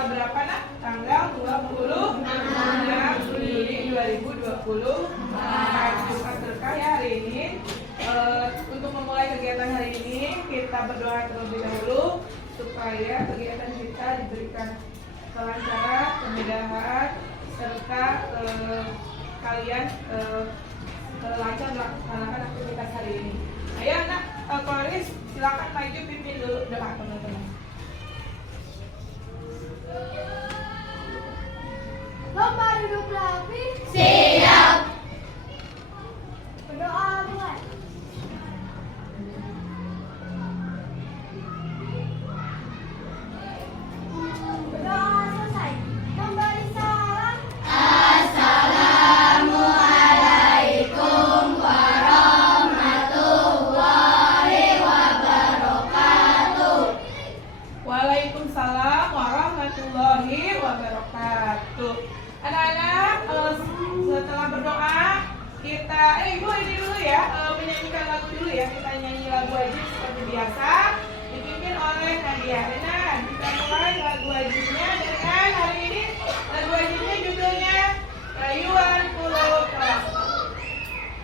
tanggal berapa nak? Tanggal 26 Juli 2020 Jumat berkah ya hari ini. Untuk memulai kegiatan hari ini kita berdoa terlebih dahulu supaya kegiatan kita diberikan kelancaran, kemudahan serta kalian lancar melaksanakan aktivitas hari ini. Ayo anak Koris, silakan maju pimpin dulu doa teman-teman. Lomba duduk rapi. Siap. Berdoa mulai. Berdoa selesai. Memberi salam. Assalamualaikum warahmatullahi wabarakatuh. Waalaikumsalam warahmatullahi wabarakatuh. Anak-anak, setelah berdoa kita ibu ini dulu ya, menyanyikan lagu dulu ya. Kita nyanyi lagu wajib seperti biasa dipimpin oleh Nadia. Rena, kita mulai lagu wajibnya dengan hari ini lagu wajibnya judulnya Rayuan Pulau Kelas.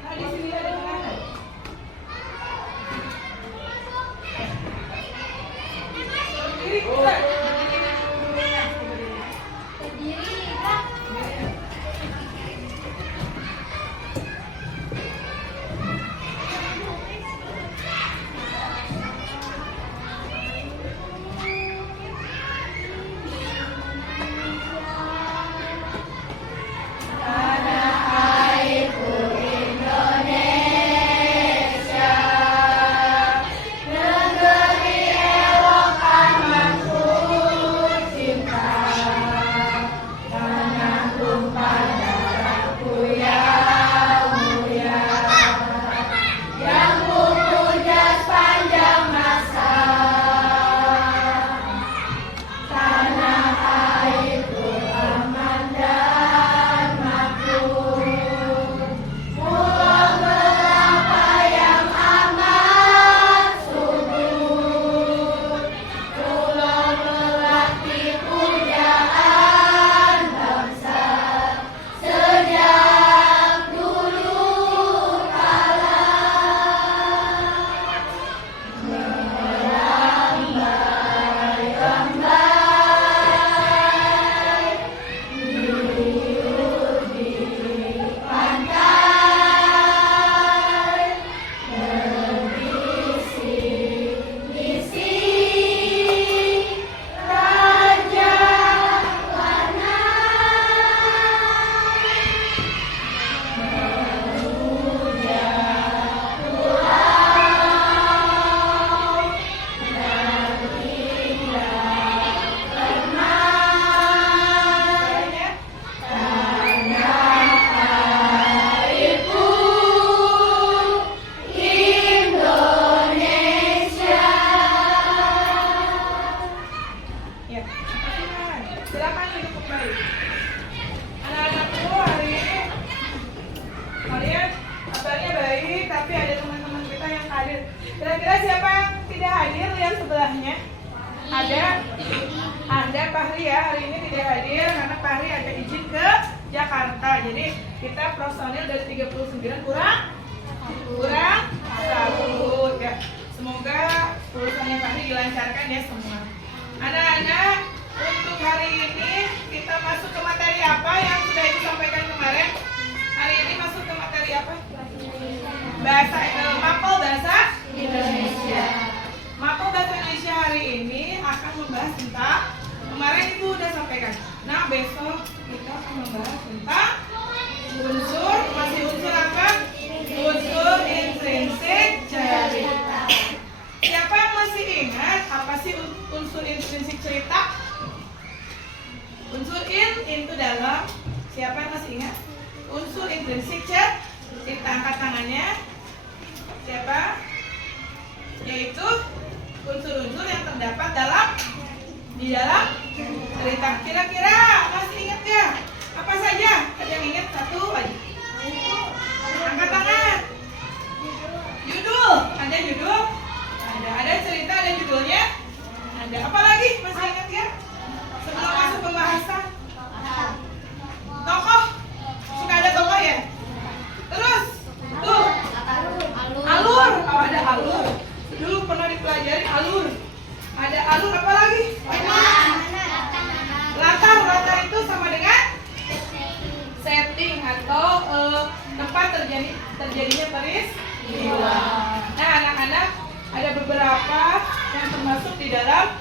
Nah di sini ada mana? Berdiri kita. Berdiri Kak. Ya, silakan duduk kembali. Anak-anakku hari ini kalian kabarnya baik, tapi ada teman-teman kita yang hadir. Kira-kira siapa yang tidak hadir yang sebelahnya? Ada Fahri ya, hari ini tidak hadir karena Fahri ada izin ke Jakarta. Jadi kita personil dari 39 kurang 1 ya. Semoga urusannya Fahri dilancarkan ya semua. Anak-anak, untuk hari ini kita masuk ke materi apa yang sudah disampaikan kemarin? Hari ini masuk ke materi apa? Mapel Bahasa Indonesia. Mapel Bahasa Indonesia hari ini akan membahas tentang, kemarin Ibu udah sampaikan. Nah, besok kita akan membahas tentang unsur, masih unsur apa? Unsur intrinsik cerita. Siapa yang masih ingat apa sih unsur intrinsik cerita? Unsur itu dalam, siapa yang masih ingat? Unsur intrinsik cerita, angkat tangannya. Siapa? Yaitu unsur-unsur yang terdapat di dalam cerita. Kira-kira masih ingat ya? Apa saja? Ada yang ingat? Satu aja. Angkat tangan. Judul. Ada judul? Ada cerita, ada judulnya? Ada. Apa lagi? Masih ingat ya? Sebelum masuk terjadinya peristiwa. Nah, anak-anak, ada beberapa yang termasuk di dalam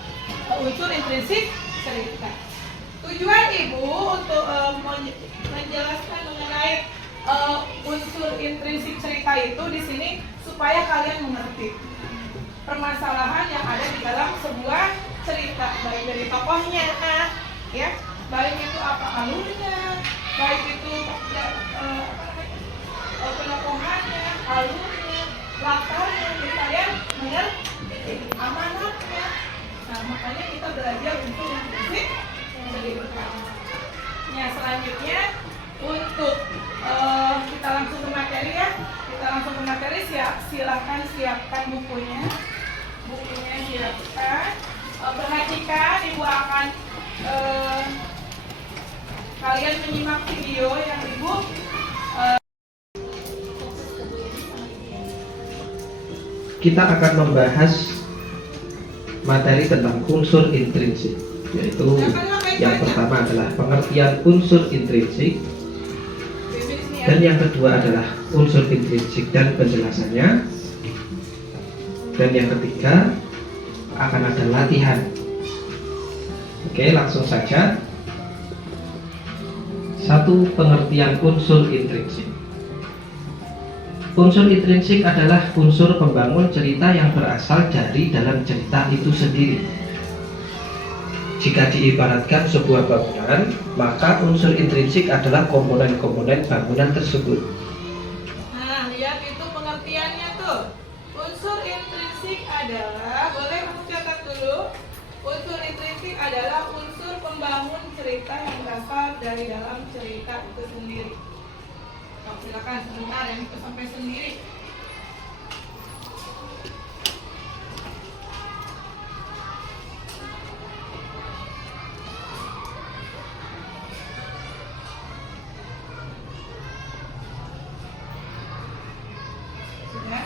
unsur intrinsik cerita. Tujuan ibu untuk menjelaskan mengenai unsur intrinsik cerita itu di sini supaya kalian mengerti permasalahan yang ada di dalam sebuah cerita, baik dari tokohnya, ya, baik itu apa alurnya, baik itu penokohannya, alurnya, latarnya, jadi kalian mengerti amanatnya. Nah, makanya kita belajar unsur intrinsik cerita. Nah, selanjutnya untuk kita langsung ke materi ya. Kita langsung ke materi, silahkan siapkan bukunya. Bukunya siapkan. Perhatikan, ibu akan kalian menyimak video yang ibu kita akan membahas materi tentang unsur intrinsik, yaitu yang pertama adalah pengertian unsur intrinsik, dan yang kedua adalah unsur intrinsik dan penjelasannya, dan yang ketiga akan ada latihan. Oke, langsung saja. Satu, pengertian unsur intrinsik. Unsur intrinsik adalah unsur pembangun cerita yang berasal dari dalam cerita itu sendiri. Jika diibaratkan sebuah bangunan, maka unsur intrinsik adalah komponen-komponen bangunan tersebut. Nah, lihat itu pengertiannya tuh. Unsur intrinsik adalah, boleh kamu catat dulu. Unsur intrinsik adalah unsur pembangun cerita yang berasal dari dalam cerita itu sendiri. Oh, silakan sebentar, yang itu sampai sendiri. Sudah?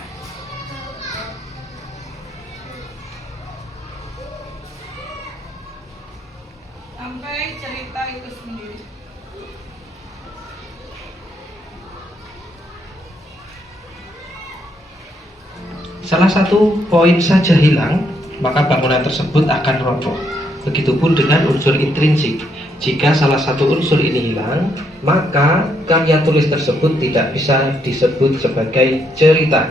Sampai cerita itu sendiri. Salah satu poin saja hilang, maka bangunan tersebut akan roboh. Begitupun dengan unsur intrinsik. Jika salah satu unsur ini hilang, maka karya tulis tersebut tidak bisa disebut sebagai cerita.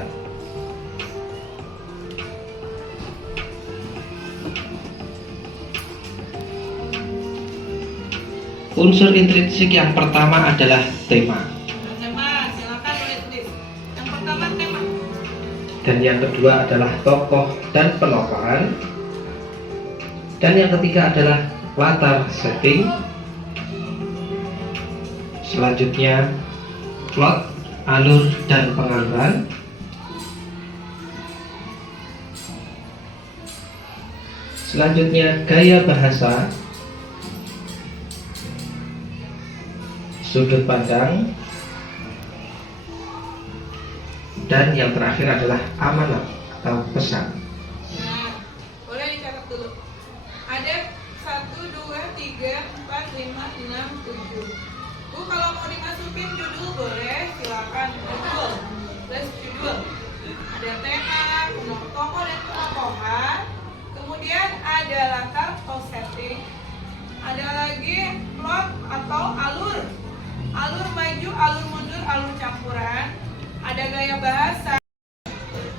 Unsur intrinsik yang pertama adalah tema. Tema, silakan tulis. Yang pertama tema. Dan yang kedua adalah tokoh dan penokohan, dan yang ketiga adalah latar setting. Selanjutnya plot, alur dan pengaluran. Selanjutnya gaya bahasa, sudut pandang, dan yang terakhir adalah amanat atau pesan. Nah, boleh dicatat dulu. Ada 1, 2, 3, 4, 5, 6, 7. Bu, kalau mau dimasukin judul boleh, silakan judul. Plus judul. Ada tema, tokoh dan penokohan. Kemudian ada latar atau setting. Ada lagi plot atau alur. Alur maju, alur mundur, alur campuran. Ada gaya bahasa.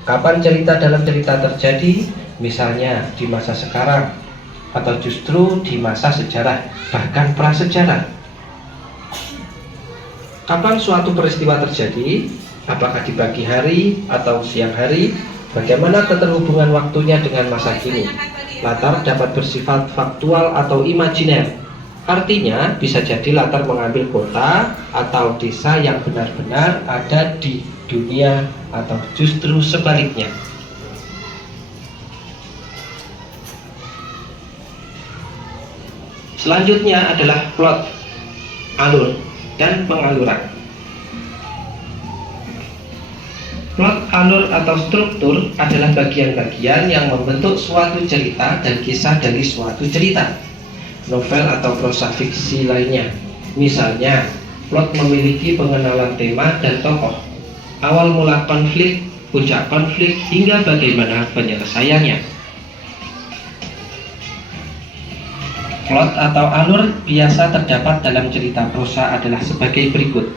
Kapan cerita dalam cerita terjadi? Misalnya di masa sekarang, atau justru di masa sejarah, bahkan prasejarah. Kapan suatu peristiwa terjadi? Apakah di pagi hari atau siang hari? Bagaimana keterhubungan waktunya dengan masa kini? Latar dapat bersifat faktual atau imajiner. Artinya bisa jadi latar mengambil kota atau desa yang benar-benar ada di dunia, atau justru sebaliknya. Selanjutnya adalah plot, alur, dan pengaluran. Plot, alur, atau struktur adalah bagian-bagian yang membentuk suatu cerita dan kisah dari suatu cerita, novel atau prosa fiksi lainnya. Misalnya, plot memiliki pengenalan tema dan tokoh. awal mula konflik, puncak konflik, hingga bagaimana penyelesaiannya. Plot atau alur biasa terdapat dalam cerita prosa adalah sebagai berikut.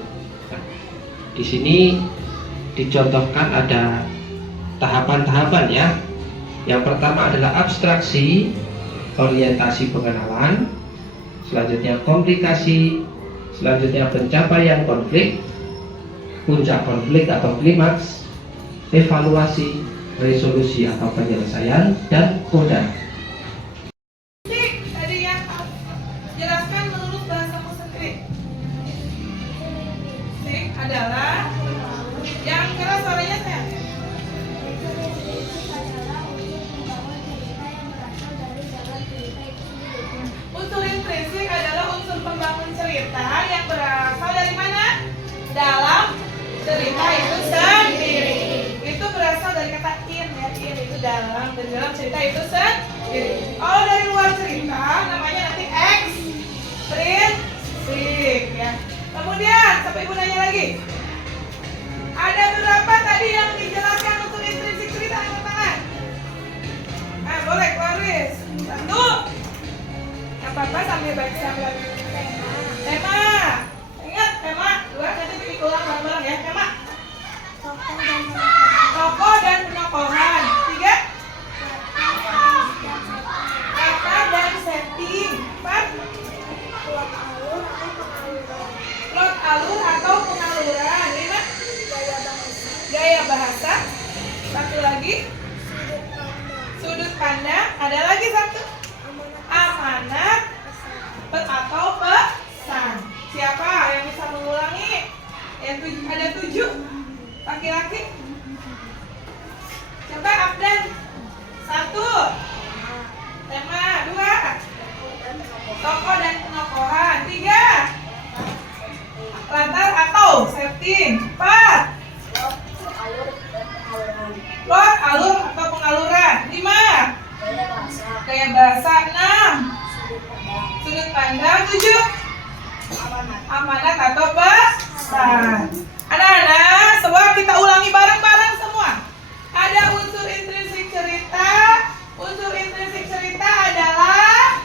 Di sini dicontohkan ada tahapan-tahapan ya. Yang pertama adalah abstraksi, orientasi pengenalan, selanjutnya komplikasi, selanjutnya pencapaian konflik, puncak konflik atau klimaks, evaluasi, resolusi atau penyelesaian, dan koda. Tadi yang jelaskan menurut bahasa Sanskrit. Sik adalah yang keras suaranya saya. Unsur intrinsik adalah unsur pembangun cerita yang berasal dari mana? Dalam cerita itu sendiri. Itu berasal dari kata in ya, in itu dalam, dan dalam cerita itu sendiri. Kalau dari luar cerita namanya nanti ekstrinsik ya. Kemudian sampai ibu nanya lagi. Ada berapa tadi yang dijelaskan untuk intrinsik cerita angkat tangan? Boleh Claris. Satu. Apa-apa sambil baca sambil tema. Ingat tema. Dua nanti diulang bareng-bareng ya. Tema. Tokoh dan penokohan. Tiga. Kata dan setting. Empat. Plot alur atau pengaluran. Lima. Gaya bahasa. Satu lagi. Sudut pandang. Ada lagi satu. Amanat atau pesan. Siapa yang bisa mengulangi? Ada 7 laki-laki. Siapa? Abdan. 1. Tema. 2. Tokoh dan penokohan. 3. Latar atau setting. 4. Plot, alur atau pengaluran. 5. Gaya bahasa. 6. Sudut pandang. 7. Amanat atau pesan. Anak-anak, semua kita ulangi bareng-bareng semua. Ada unsur intrinsik cerita. Unsur intrinsik cerita adalah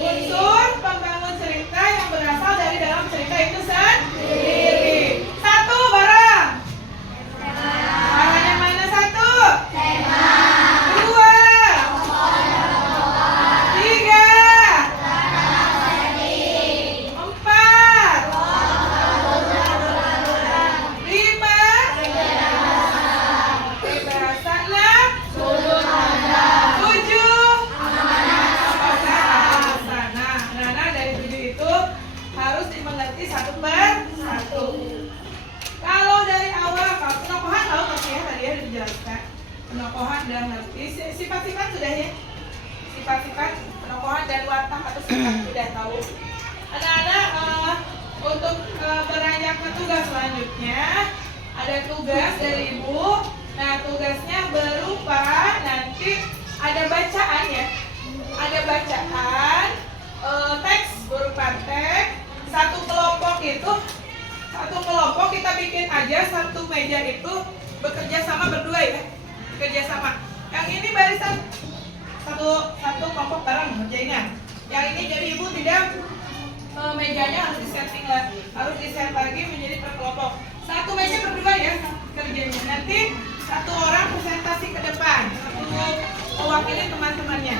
unsur pembangun cerita yang berasal dari dalam cerita itu sendiri. 1 bareng. Yang mana 1? Tema. 2. 3. 4. 5. Bahasa. 6. 7. Nah, dari 7 itu harus dimengerti satu per satu. Kalau dari awal, kalau penokohan tahu ngerti ya, tadi ya dijelaskan. Penokohan udah ngerti, sifat-sifat sudah ya. Sifat-sifat penokohan dan watak atau sifat sudah tahu. Anak-anak, untuk beranjak ke tugas selanjutnya, ada tugas dari ibu. Nah, tugasnya berupa nanti ada bacaan ya. Ada bacaan, teks berupa teks. Satu kelompok kita bikin aja satu meja itu bekerja sama berdua ya. Bekerja sama. Yang ini barisan satu kelompok bareng ngerjainnya. Yang ini jadi ibu tidak mejanya harus disetting lagi, harus diset lagi menjadi per kelompok. Satu meja berdua ya kerjanya. Nanti satu orang presentasi ke depan, satu mewakili teman-temannya,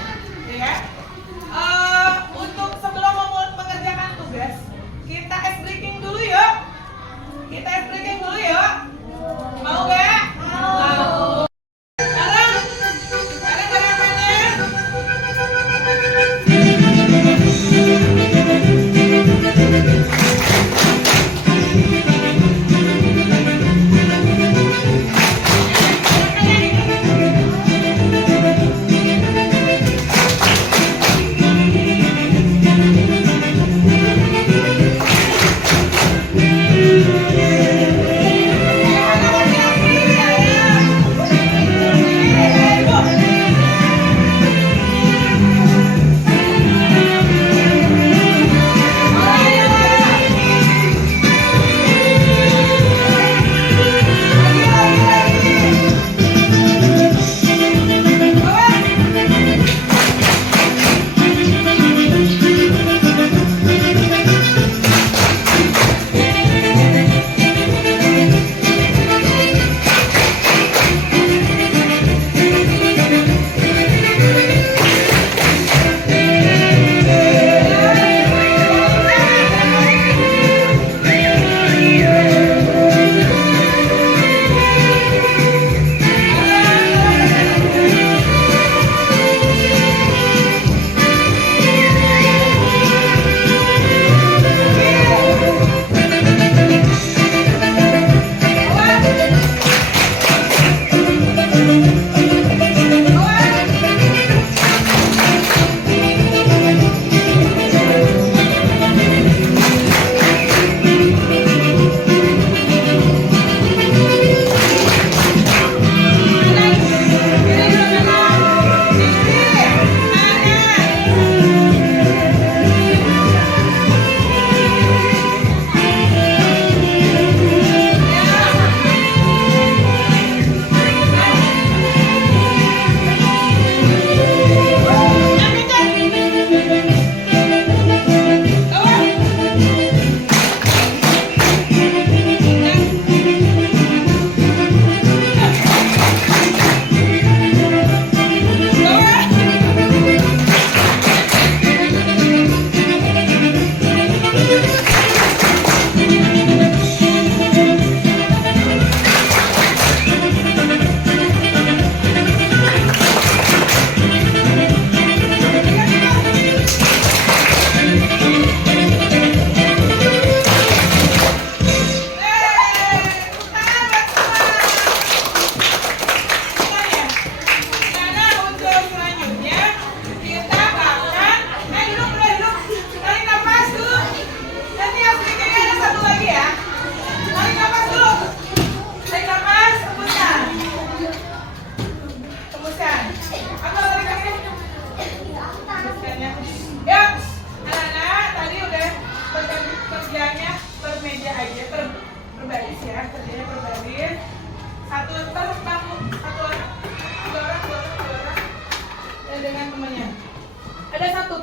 ya. Untuk sebelum mengerjakan tugas, kita ice breaking dulu yuk. Kita ice breaking dulu yuk. Mau gak? Mau. Sekarang gerakannya.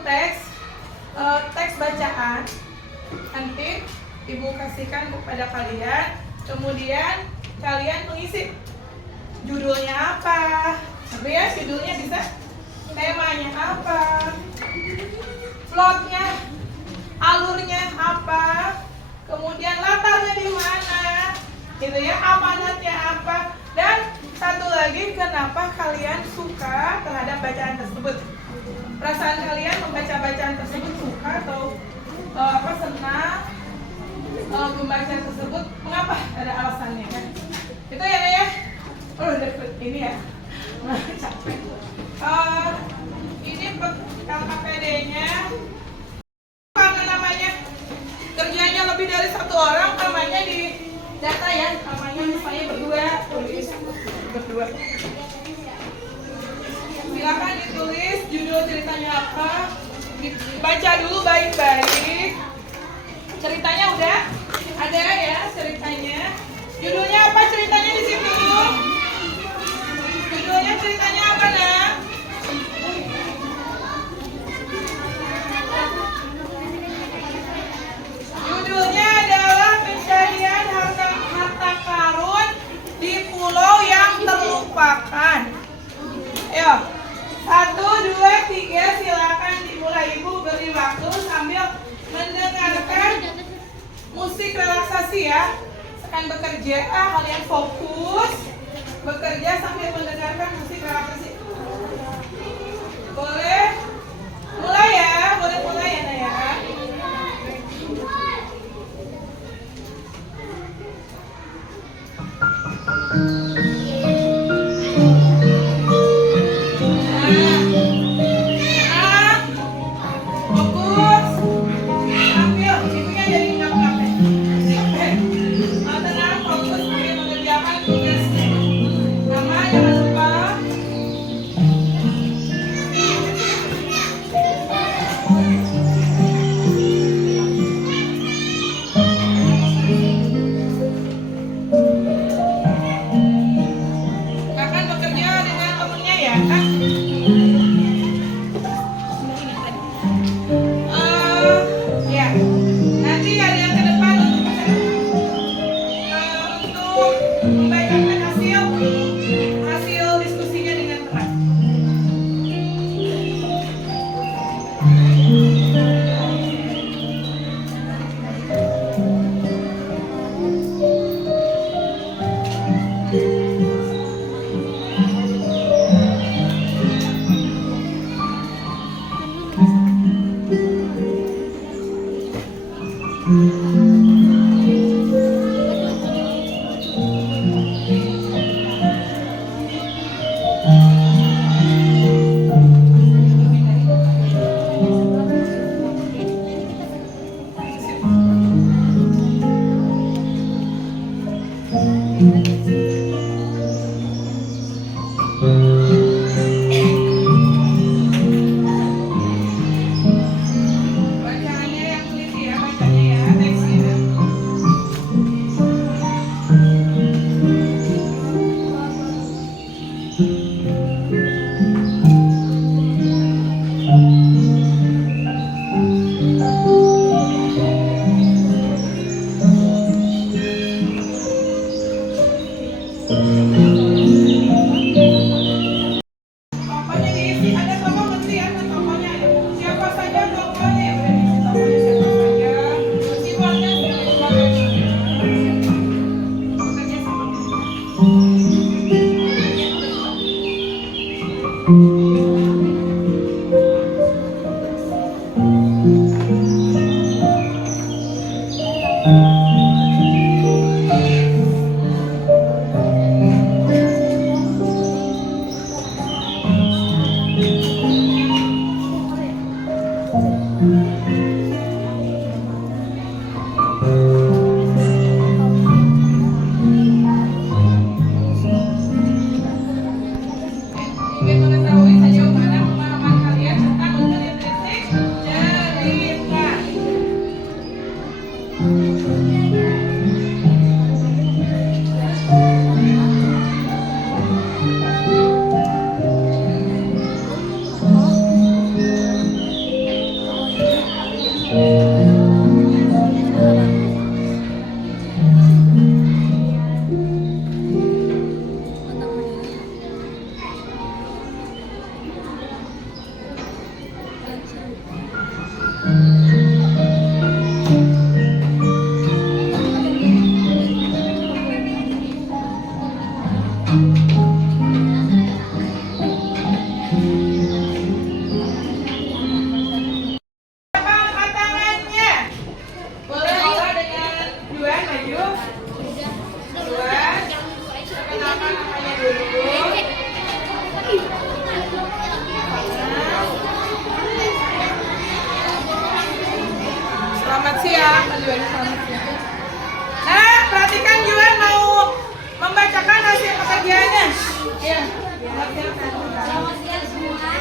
teks bacaan. Nanti Ibu kasihkan kepada kalian. Kemudian kalian mengisi judulnya apa. Tapi ya judulnya bisa temanya apa, plotnya, alurnya apa, kemudian latarnya di mana, gitu ya, amanatnya apa, dan satu lagi kenapa kalian suka terhadap bacaan tersebut. Perasaan kalian membaca bacaan tersebut suka atau senang membaca tersebut, mengapa, ada alasannya kan? Itu ya Naya? Deket ini ya. Capek. Ini LKPD-nya. Karena namanya kerjanya lebih dari satu orang, namanya di data ya, namanya misalnya berdua, tulis berdua. Silakan ditulis judul ceritanya apa. Baca dulu baik-baik. Ceritanya udah ada ya ceritanya. Judulnya apa ceritanya di situ? Judulnya ceritanya apa, Nak? Judulnya adalah pencarian harta karun di pulau yang terlupakan. Ayo, 1, 2, 3, silakan dimulai. Ibu beri waktu sambil mendengarkan musik relaksasi ya. Sekarang bekerja, kalian fokus bekerja sambil mendengarkan musik relaksasi. Boleh mulai ya, boleh mulai ya Naya. Fokus, ambil ibunya jadi ngap-ngap. Tenang, fokus sambil mengerjakan tugasnya. Nama jangan lupa. Akan bekerja dengan temennya ya. Ya, nanti ada yang ke depan untuk membacakan hasil diskusinya dengan teman. Bacaannya yang teliti ya, bacanya ya, teksnya. Tokohnya diisi, ada tokoh menteri ya, tokohnya ada. Siapa saja tokohnya, udah diisi tokohnya siapa saja. Keywordnya siapa saja. Bekerja sama. Ingin mengetahui saja Selamat siang semua.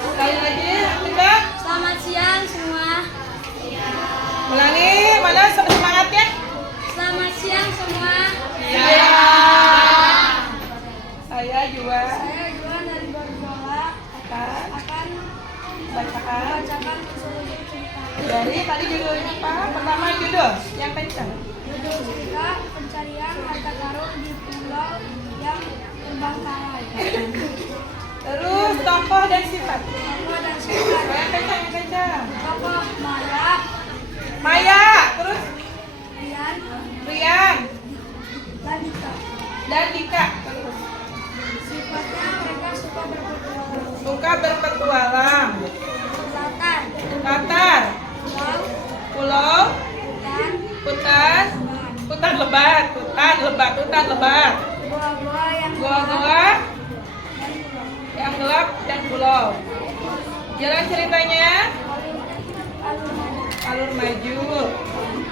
Sekali lagi, Amanda. Selamat siang semua. Ulangi, mana semangatnya? Selamat siang semua. Iya. Saya Juan Saya Juan dari Borjola akan akan bacakan membacakan unsur-unsur cerita. dari tadi judulnya apa? Pertama judul yang kencang. Judul cerita pencarian harta karun di pulau yang terbengkalai. Terus tokoh dan sifat. Tokoh dan sifat. Yang kencang. Tokoh Maya, Maya, terus Rian, Rian dan Dita. dan Dika. Terus Sifatnya mereka suka berpetualang. suka berpetualang. Latar, Latar, pulau, pulau, hutan lebat, gua-gua yang gua-gua yang gelap dan pulau. Jalan ceritanya alur maju.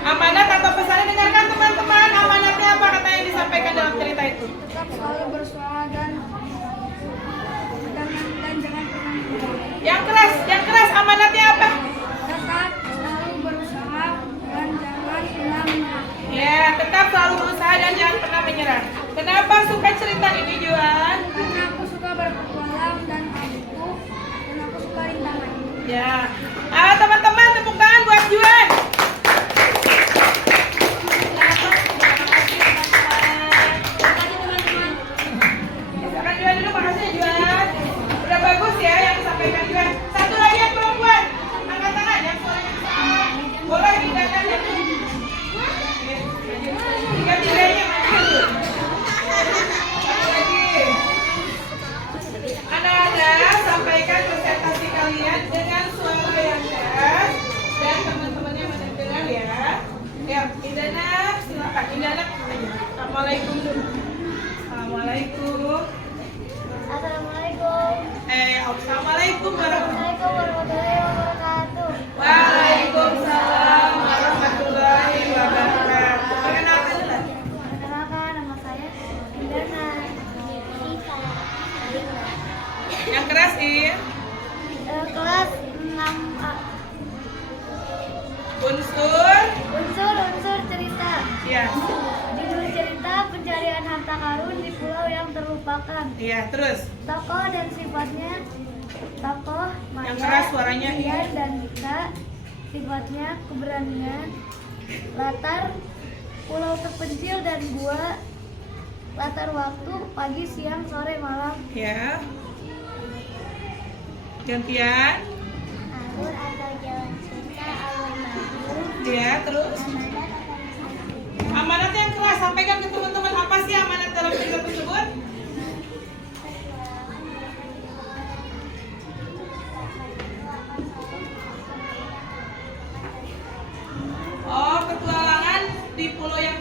Amanat atau pesannya, dengarkan teman-teman. Amanatnya apa, kata yang disampaikan dalam cerita itu? tetap selalu bersuara dan jangan pernah menyerah. Yang keras amanatnya apa? Tetap selalu berusaha dan jangan pernah menyerah. Ya, tetap selalu berusaha dan jangan pernah menyerah. Kenapa suka cerita ini, Juan? Karena aku suka berpetualang dan aku suka rintangan. Ya. Teman-teman, tepuk tangan buat Juan. Terima kasih teman-teman. Silakan Juan dulu, makasih Juan. Udah bagus ya yang disampaikan Juan. Satu lagi yang perempuan, angkat tangan yang suaranya besar. Boleh tindakan ya. Tiga-tiganya maju. Satu lagi. Anak-anak, sampaikan presentasi kalian dengan suara yang keras dan teman-temannya mendengar ya. Ya, Indana, silakan. Indana, assalamualaikum dulu. Assalamualaikum. Assalamualaikum. Assalamualaikum warahmatullahi Warahmatullahi wabarakatuh. Waalaikumsalam warahmatullahi wabarakatuh. Perkenalkan dulu. Perkenalkan, nama saya Indana. Yang keras In. Kelas 6A. Unsur cerita. Ya. Judul cerita pencarian harta karun di pulau yang terlupakan. Iya, terus. Tokoh dan sifatnya. Tokoh Maya, Yang keras suaranya, Rian dan Dika. Sifatnya keberanian. Latar pulau terpencil dan gua. Latar waktu pagi, siang, sore, malam. Ya. Gantian. Alur atau jalan cerita, alur maju. Ya, terus. Amanat yang keras, sampaikan ke teman-teman apa sih amanat dalam cerita tersebut? Oh, petualangan di pulau yang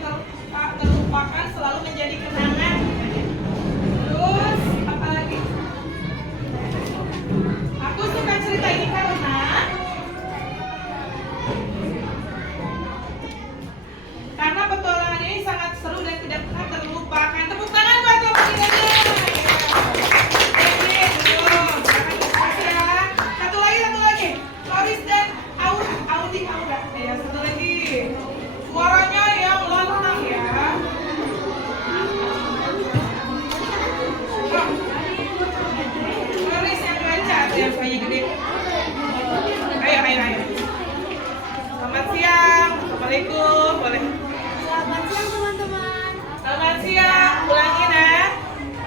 terlupakan selalu menjadi kenangan. Terus, apa lagi? Aku suka cerita ini karena petualangan ini sangat seru dan tidak pernah terlupakan. Tepuk tangan buat kelompok ini. Satu lagi. Loris dan Audi. Ya, satu lagi. Suaranya yang lantang ya. Loris yang baca, yang suaranya gede. Ayo. Selamat siang. Assalamualaikum. Boleh. Selamat siang teman-teman. Selamat siang. Ulangi nah.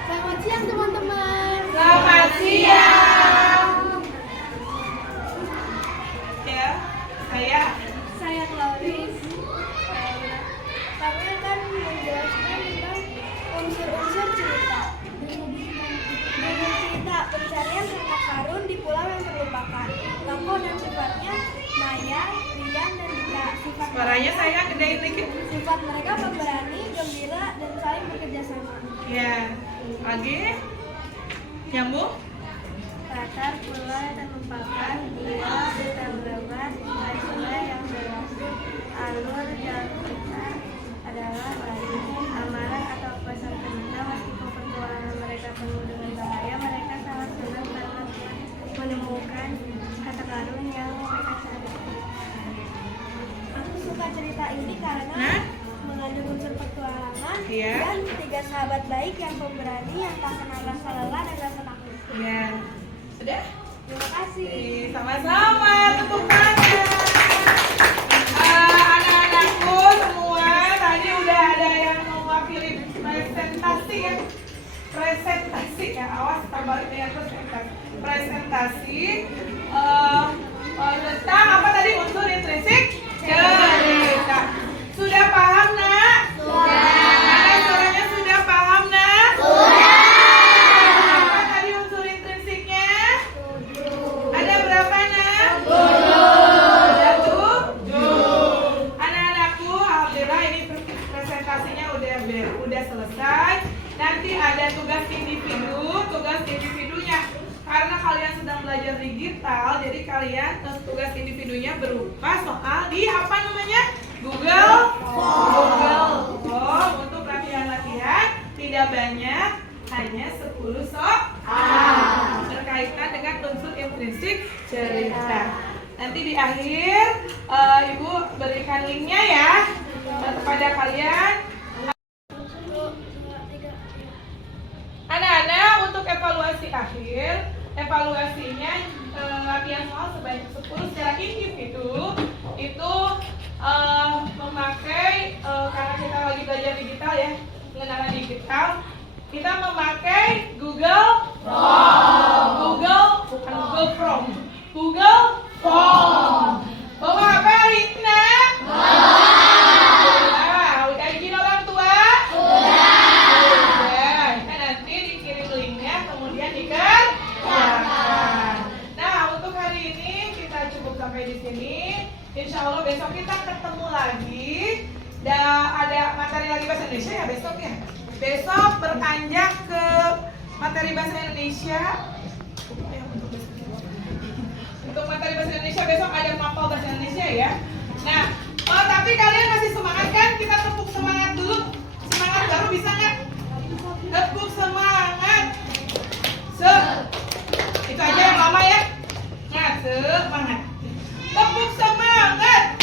Selamat siang teman-teman. Selamat siang. Ya, Saya Claudia. Kami akan menjelaskan tentang unsur-unsur cerita. Judul cerita pencarian harta karun di pulau yang terlupakan. Tokoh dan sifatnya Maya, Rian, dan Dika. suaranya saya gedein dikit. Sifat mereka pemberani, gembira, dan saling bekerja sama. Ya, lagi. Nyambung. Latar pulau yang terlupakan, gua, hutan lebat, sungai yang berlaku, alur jalan kita adalah lagi amanat atau pesan penanda meskipun perjuangan mereka penuh dengan pasti karena Nah. mengandung unsur petualangan Iya. dan 3 sahabat baik yang pemberani yang tak kenal rasa lelah dan rasa takut. Ya. Sudah? Terima kasih. Sama-sama, tepuk tangan. Anak-anakku semua, tadi udah ada yang mewakili presentasi ya. Presentasi ya, awas terbalik dengan presentasi. Presentasi tentang apa tadi unsur intrinsik cerita. Sudah paham nak? Ada suaranya sudah paham nak? Apa tadi unsur intrinsiknya? Ada berapa nak? Ada 7. Anak-anakku, alhamdulillah ini presentasinya udah selesai. Nanti ada tugas individunya. Karena kalian sedang belajar digital, jadi kalian tugas individunya berupa soal di apa namanya? Google Form. Untuk latihan tidak banyak, hanya 10 soal berkaitan dengan unsur intrinsik cerita. Nanti di akhir Ibu berikan linknya ya kepada kalian. Anak-anak, untuk evaluasi akhir, evaluasinya latihan soal sebanyak 10 secara individu itu memakai karena kita lagi belajar digital ya, pengenalan digital, kita memakai Google Form. Bukan Google Form. Google Form. Bawa HP hari ini nak? Udah izin orang tua? Sudah. Nanti dikirim linknya, kemudian dikerjakan. Nah, untuk hari ini kita cukup sampai di sini. Insya Allah besok kita ketemu lagi. Ada materi lagi bahasa Indonesia ya besok ya. Besok beranjak ke materi bahasa Indonesia. Untuk materi bahasa Indonesia besok ada mapel bahasa Indonesia ya. Nah, tapi kalian masih semangat kan? Kita tepuk semangat dulu. Semangat baru bisa nggak? Tepuk semangat. Itu aja yang lama ya. Nah, semangat. Tepuk semangat.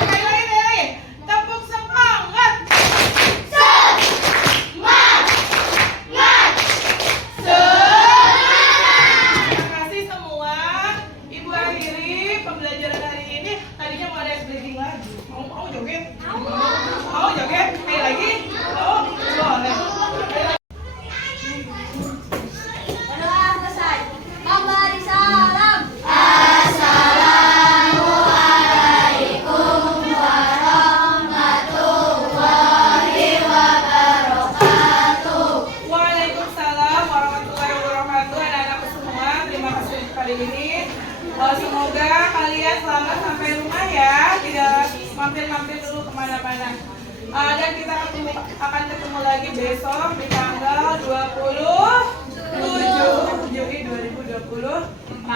Sekali lagi. Tepuk semangat. Terima kasih semua. Ibu akhiri pembelajaran hari ini. Tadinya mau ada breaking lagi. Mau joget? Mau joget? Kayak lagi? Mau? Boleh. Memberi salam. Waalaikumsalam warahmatullahi wabarakatuh. Anak-anakku semua, terima kasih untuk hari ini. Semoga kalian selamat sampai rumah ya, tidak mampir-mampir dulu kemana-mana. Dan kita akan ketemu lagi besok di tanggal 27 Juli 2020.